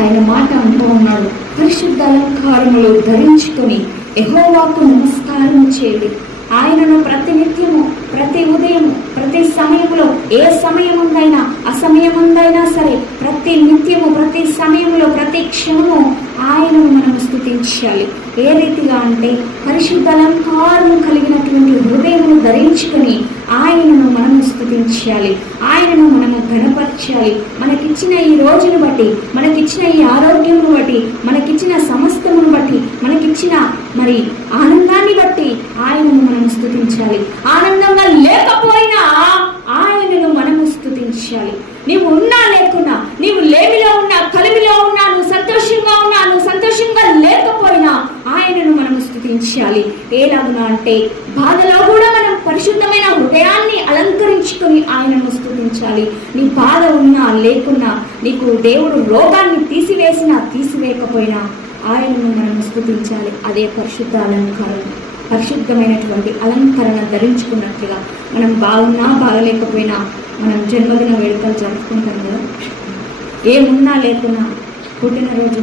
ఆయన మాట అంటూ ఉన్నాడు. పరిశుద్ధ అలంకారములు ధరించుకొని ఎహోవాకు నమస్కారం చేయండి. ఆయనను ప్రతి నిత్యము ప్రతి ఉదయం ప్రతి సమయంలో ఏ సమయం ఉందైనా అసమయం ఉందైనా సరే ప్రతి నిత్యము ప్రతి సమయంలో ప్రతి క్షణము ఆయనను మనం స్థుతించాలి. ఏ రీతిగా అంటే పరిశుద్ధ అలంకారం హృదయమును ఆయనను మనం స్థుతించాలి. ఆయనను మనము ఘనపరచాలి. మనకిచ్చిన ఈ రోజును బట్టి మనకిచ్చిన ఈ ఆరోగ్యమును బట్టి మనకిచ్చిన సమస్తమును బట్టి మనకిచ్చిన మరి ఆనందాన్ని బట్టి ఆయనను మనం స్థుతించాలి. ఆనందంగా లేకపోయినా ఆయనను మనము స్థుతించాలి. నీవు ఉన్నా లేకున్నా నీవు లేమిలో ఉన్నా కలిమిలో ఉన్నా నువ్వు సంతోషంగా ఉన్నా నువ్వు సంతోషంగా లేకపోయినా ఆయనను మనం స్థుతించాలి. ఏలాగునా అంటే బాధలో కూడా పరిశుద్ధమైన హృదయాన్ని అలంకరించుకొని ఆయనను స్థుతించాలి. నీ బాధ ఉన్నా లేకున్నా నీకు దేవుడు రోగాన్ని తీసివేసినా తీసివేయకపోయినా ఆయనను మనం స్థుతించాలి. అదే పరిశుద్ధ అలంకారం. పరిశుద్ధమైనటువంటి అలంకరణ ధరించుకున్నట్లుగా మనం బాగున్నా బాగలేకపోయినా మనం జన్మదిన వేడుకలు జరుపుకుంటాం కదా. ఏమున్నా లేకున్నా పుట్టినరోజు